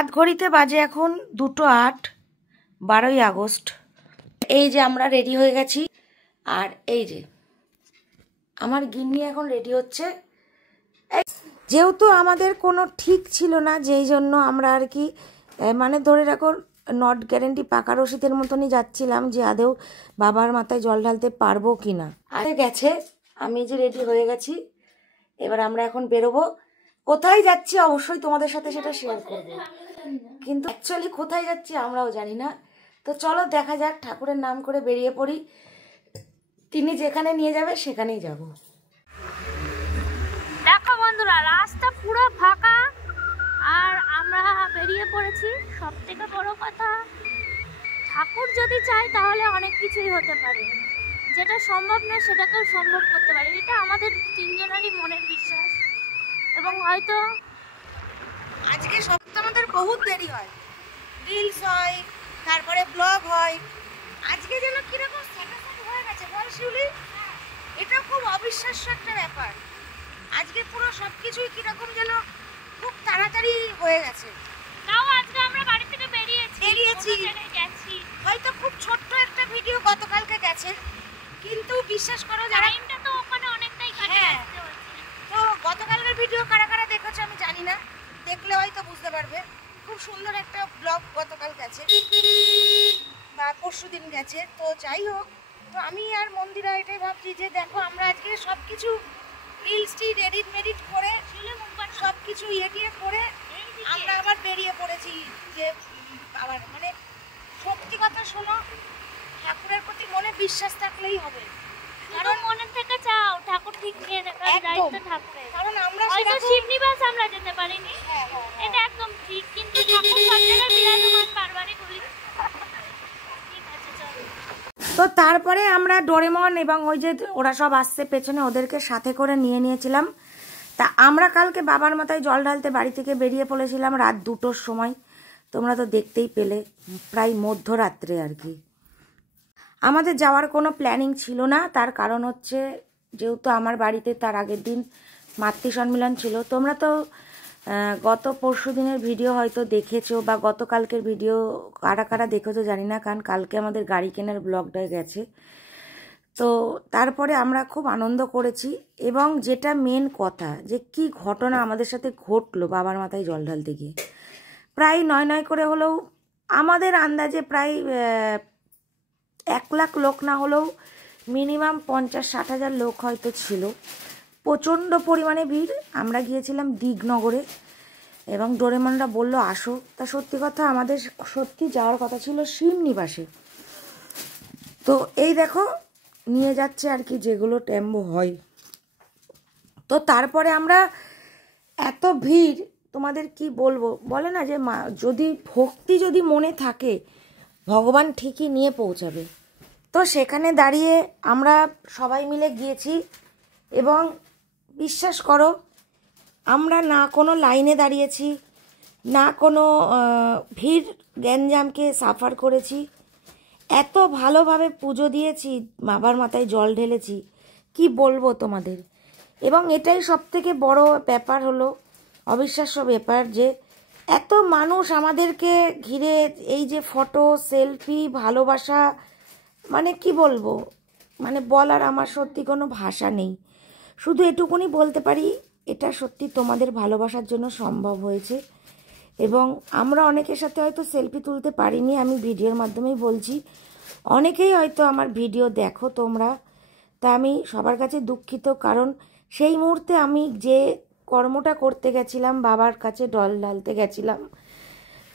রাত ঘড়িতে বাজে এখন 2:08, 12ই আগস্ট। এই যে আমরা রেডি হয়ে গেছি, আর এই যে আমার গিন্নি এখন রেডি হচ্ছে। যেহেতু আমাদের কোনো ঠিক ছিল না, যেই জন্য আমরা আর কি মানে ধরে রাখো নট গ্যারেন্টি পাকা রসিদের মতনই যাচ্ছিলাম যে আদেও বাবার মাথায় জল ঢালতে পারবো কি না। আরে গেছে, আমি যে রেডি হয়ে গেছি, এবার আমরা এখন বেরোবো। কোথায় যাচ্ছি অবশ্যই তোমাদের সাথে সেটা শেয়ার করবো, কিন্তু অ্যাকচুয়ালি কোথায় যাচ্ছি আমরাও জানি না। তো চলো দেখা যাক, ঠাকুরের নাম করে বেরিয়ে পড়ি। তিনি যেখানে নিয়ে যাবে সেখানেই যাব। দেখো বন্ধুরা, রাস্তা পুরো ফাঁকা আর আমরা বেরিয়ে পড়েছি। সব থেকে বড় কথা, ঠাকুর যদি চায় তাহলে অনেক কিছুই হতে পারে, যেটা সম্ভব না সেটাকেও সম্ভব করতে পারে। এটা আমাদের তিনজনেরই মনের বিশ্বাস। এবং হয়তো আজকে সপ্তাহে আমাদের বহুত দেরি হয়, রিলস হয়, তারপরে ব্লগ হয়। আজকে যেন কিরকম সেটাসাট হয়ে গেছে বল শিউলি, এটা খুব অবিশ্বাস্য একটা ব্যাপার। আজকে পুরো সবকিছুই কিরকম যেন খুব তাড়াতাড়ি হয়ে গেছে। তাও আজকে আমরা বাড়ি থেকে বেরিয়েছি, গেছি। হয়তো খুব ছোট্ট একটা ভিডিও গতকালকে গেছে, কিন্তু বিশ্বাস করো টাইমটা তো ওখানে অনেকটাই কাটে আসতে হচ্ছে। তো গতকালকের ভিডিও কারা কারা দেখেছো আমি জানি না, দেখলে হয়তো বুঝতে পারবে। খুব সুন্দর একটা ব্লগ গতকাল গেছে বা পরশুদিন গেছে। তো যাই হোক, তো আমি আর মন্দিরা এটাই ভাবছি যে দেখো আমরা আজকে সব কিছু রিলসটি এডিট করে সব কিছু ইয়ে করে আমরা আবার বেরিয়ে পড়েছি। যে আবার মানে সত্যি কথা শোনো, ঠাকুরের প্রতি মনে বিশ্বাস থাকলেই হবে। কারণ মনে থেকে চাও, ঠাকুর ঠিক নিয়ে দেখার দায়িত্ব ঠাকুরের। কারণ আমরা হয়তো শিবনিবাস আমরা যেতে পারিনি, এটা একদম ঠিক, কিন্তু ঠাকুর সব জায়গায় বিরাজমান, বারবারই বলি। ঠিক আছে, চলো। তো তারপরে আমরা ডোরেমন এবং ওই যে ওরা সব আসছে পেছনে, ওদেরকে সাথে করে নিয়ে নিয়েছিলাম। তা আমরা কালকে বাবার মাথায় জল ঢালতে বাড়ি থেকে বেরিয়ে পড়েছিলাম রাত 2টোর সময়। তোমরা তো দেখতেই পেলে, প্রায় মধ্যরাত্রে আর কি। আমাদের যাওয়ার কোনো প্ল্যানিং ছিল না, তার কারণ হচ্ছে যেহেতু আমার বাড়িতে তার আগের দিন মাতৃ সম্মেলন ছিল। তোমরা তো গত পরশু দিনের ভিডিও হয়তো দেখেছো, বা গতকালকের ভিডিও কারা কারা দেখেছো জানি না, কারণ কালকে আমাদের গাড়ি কেনার ব্লগটা গেছে। তো তারপরে আমরা খুব আনন্দ করেছি, এবং যেটা মেন কথা যে কি ঘটনা আমাদের সাথে ঘটলো বাবার মাথায় জল ঢালতে গিয়ে। প্রায় নয় করে হলেও আমাদের আন্দাজে প্রায় 1 লাখ লোক না হলেও মিনিমাম 50-60 হাজার লোক হয়তো ছিল। প্রচণ্ড পরিমাণে ভিড়। আমরা গিয়েছিলাম দিগনগরে, এবং ডোরেমনরা বলল আসো। তা সত্যি কথা আমাদের সত্যি যাওয়ার কথা ছিল শিবনিবাসে। তো এই দেখো নিয়ে যাচ্ছে আর কি, যেগুলো টেম্বো হয়। তো তারপরে আমরা এত ভিড়, তোমাদের কি বলবো, বলে না যে যদি ভক্তি যদি মনে থাকে ভগবান ঠিকই নিয়ে পৌঁছাবে। তো সেখানে দাঁড়িয়ে আমরা সবাই মিলে গিয়েছি, এবং বিশ্বাস করো আমরা না কোনো লাইনে দাঁড়িয়েছি, না কোনো ভিড় গ্যাঞ্জামকে সাফার করেছি। এত ভালোভাবে পুজো দিয়েছি, বাবার মাথায় জল ঢেলেছি, কি বলবো তোমাদের। এবং এটাই সবথেকে বড় ব্যাপার হলো, অবিশ্বাস্য ব্যাপার, যে এত মানুষ আমাদেরকে ঘিরে, এই যে ফটো সেলফি ভালোবাসা, মানে কি বলবো, মানে বলার আমার সত্যি কোনো ভাষা নেই। শুধু এটুকুনি বলতে পারি, এটা সত্যি তোমাদের ভালোবাসার জন্য সম্ভব হয়েছে। এবং আমরা অনেকের সাথে হয়তো সেলফি তুলতে পারিনি, আমি ভিডিওর মাধ্যমেই বলছি। অনেকেই হয়তো আমার ভিডিও দেখো তোমরা, তা আমি সবার কাছে দুঃখিত। কারণ সেই মুহূর্তে আমি যে কর্মটা করতে গেছিলাম, বাবার কাছে জল ঢালতে গেছিলাম,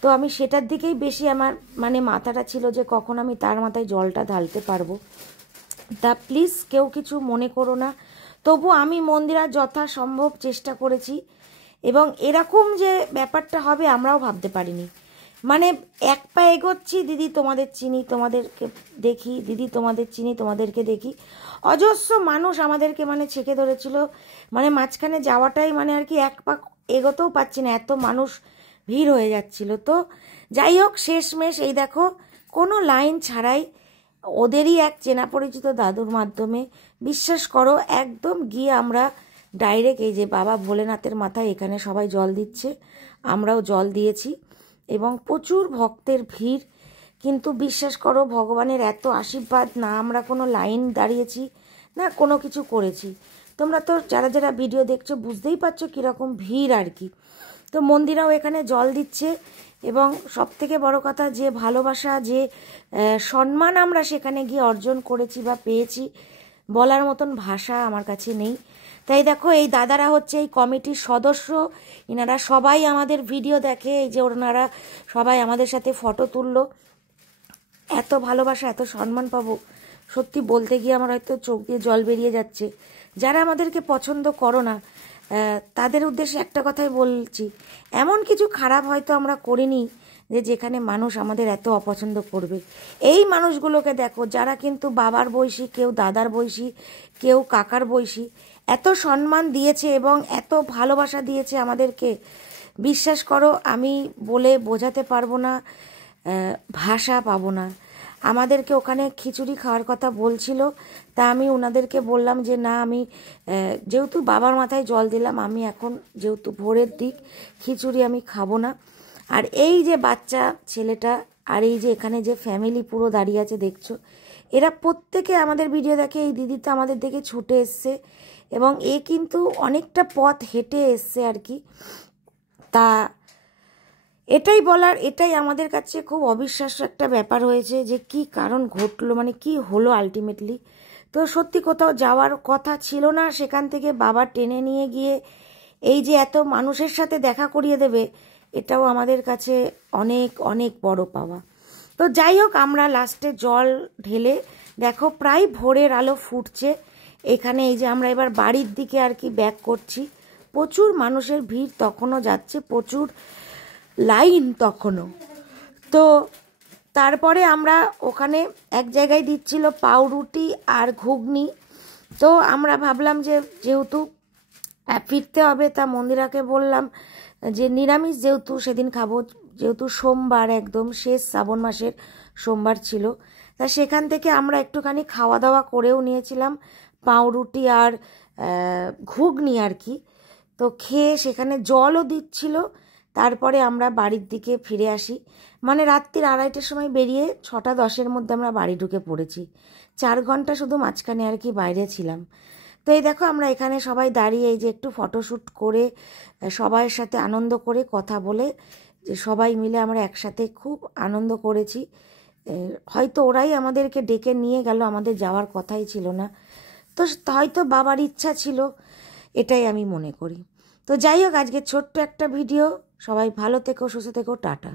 তো আমি সেটার দিকেই বেশি আমার মানে মাথাটা ছিল, যে কখন আমি তার মাথায় জলটা ঢালতে পারবো। তা প্লিজ কেউ কিছু মনে করো না। তবু আমি মন্দিরা যথাসম্ভব চেষ্টা করেছি, এবং এরকম যে ব্যাপারটা হবে আমরাও ভাবতে পারিনি। মানে এক পা এগোচ্ছি, দিদি তোমাদের চিনি, তোমাদেরকে দেখি, দিদি তোমাদের চিনি, তোমাদেরকে দেখি। অজস্র মানুষ আমাদেরকে মানে ছেঁকে ধরেছিল, মানে মাঝখানে যাওয়াটাই মানে আর কি এক পা এগোতেও পাচ্ছি না, এত মানুষ ভিড় হয়ে যাচ্ছিল। তো যাই হোক, শেষমেশ এই দেখো কোনো লাইন ছাড়াই ওদেরই এক চেনা পরিচিত দাদুর মাধ্যমে, বিশ্বাস করো একদম গিয়ে আমরা ডাইরেক্ট এই যে বাবা ভোলেনাথের মাথায় এখানে সবাই জল দিচ্ছে, আমরাও জল দিয়েছি। এবং প্রচুর ভক্তের ভিড়। কিন্তু বিশ্বাস করো, ভগবানের এত আশীর্বাদ, না আমরা কোনো লাইন দাঁড়িয়েছি না কোনো কিছু করেছি। তোমরা তো যারা যারা ভিডিও দেখছো বুঝতেই পারছো কীরকম ভিড় আর কি। তো মন্দিরাও এখানে জল দিচ্ছে, এবং সবথেকে বড় কথা যে ভালোবাসা, যে সম্মান আমরা সেখানে গিয়ে অর্জন করেছি বা পেয়েছি, বলার মতন ভাষা আমার কাছে নেই। তাই দেখো, এই দাদারা হচ্ছে এই কমিটির সদস্য, এনারা সবাই আমাদের ভিডিও দেখে, এই যে ওনারা সবাই আমাদের সাথে ফটো তুললো। এত ভালোবাসা, এত সম্মান পাবো, সত্যি বলতে গিয়ে আমার হয়তো চোখ দিয়ে জল বেরিয়ে যাচ্ছে। যারা আমাদেরকে পছন্দ করো না, তাদের উদ্দেশ্যে একটা কথাই বলছি, এমন কিছু খারাপ হয়তো আমরা করিনি যে যেখানে মানুষ আমাদের এত অপছন্দ করবে। এই মানুষগুলোকে দেখো, যারা কিন্তু বাবার বয়সী, কেউ দাদার বয়সী, কেউ কাকার বয়সী, এত সম্মান দিয়েছে এবং এত ভালোবাসা দিয়েছে আমাদেরকে। বিশ্বাস করো, আমি বলে বোঝাতে পারবো না, ভাষা পাবো না। আমাদেরকে ওখানে খিচুড়ি খাওয়ার কথা বলছিল, তা আমি ওনাদেরকে বললাম যে না, আমি যেহেতু বাবার মাথায় জল দিলাম, আমি এখন যেহেতু ভোরের দিক, খিচুড়ি আমি খাবো না। আর এই যে বাচ্চা ছেলেটা আর এই যে এখানে যে ফ্যামিলি পুরো দাঁড়িয়ে আছে দেখছো, এরা প্রত্যেকে আমাদের ভিডিও দেখে। এই দিদি তো আমাদের দেখে ছুটে এসছে, এবং এ কিন্তু অনেকটা পথ হেঁটে এসছে আর কি। তা এটাই বলার, এটাই আমাদের কাছে খুব অবিশ্বাস্য একটা ব্যাপার হয়েছে যে কি কারণ ঘটলো, মানে কি হলো আলটিমেটলি। তো সত্যি কোথাও যাওয়ার কথা ছিল না, সেখান থেকে বাবা টেনে নিয়ে গিয়ে এই যে এত মানুষের সাথে দেখা করিয়ে দেবে, এটাও আমাদের কাছে অনেক অনেক বড় পাওয়া। তো যাই হোক, আমরা লাস্টে জল ঢেলে দেখো প্রায় ভোরের আলো ফুটছে এখানে। এই যে আমরা এবার বাড়ির দিকে আর কি ব্যাক করছি। প্রচুর মানুষের ভিড় তখনও যাচ্ছে, প্রচুর লাইন তখনও। তো তারপরে আমরা ওখানে এক জায়গায় দিচ্ছিল পাউরুটি আর ঘুগনি। তো আমরা ভাবলাম যে যেহেতু ফিরতে হবে, তা মন্দিরাকে বললাম যে নিরামিষ যেহেতু সেদিন খাবো, যেহেতু সোমবার, একদম শেষ শ্রাবণ মাসের সোমবার ছিল, তা সেখান থেকে আমরা একটুখানি খাওয়া দাওয়া করেও নিয়েছিলাম, পাউরুটি আর ঘুগনি আর কি। তো খেয়ে সেখানে জলও দিচ্ছিল। তারপরে আমরা বাড়ির দিকে ফিরে আসি, মানে রাত্রির 2:30টার সময় বেরিয়ে 6:10-এর মধ্যে আমরা বাড়ি ঢুকে পড়েছি। 4 ঘন্টা শুধু মাঝখানে আর কি বাইরে ছিলাম। তো এই দেখো, আমরা এখানে সবাই দাঁড়িয়ে এই যে একটু ফটোশ্যুট করে, সবাইয়ের সাথে আনন্দ করে, কথা বলে, যে সবাই মিলে আমরা একসাথে খুব আনন্দ করেছি। হয়তো ওরাই আমাদেরকে ডেকে নিয়ে গেল, আমাদের যাওয়ার কথাই ছিল না। তো হয়তো বাবার ইচ্ছা ছিল, এটাই আমি মনে করি। তো যাই হোক, আজকে ছোট্ট একটা ভিডিও। সবাই ভালো থেকো, সুস্থ থেকো, টাটা।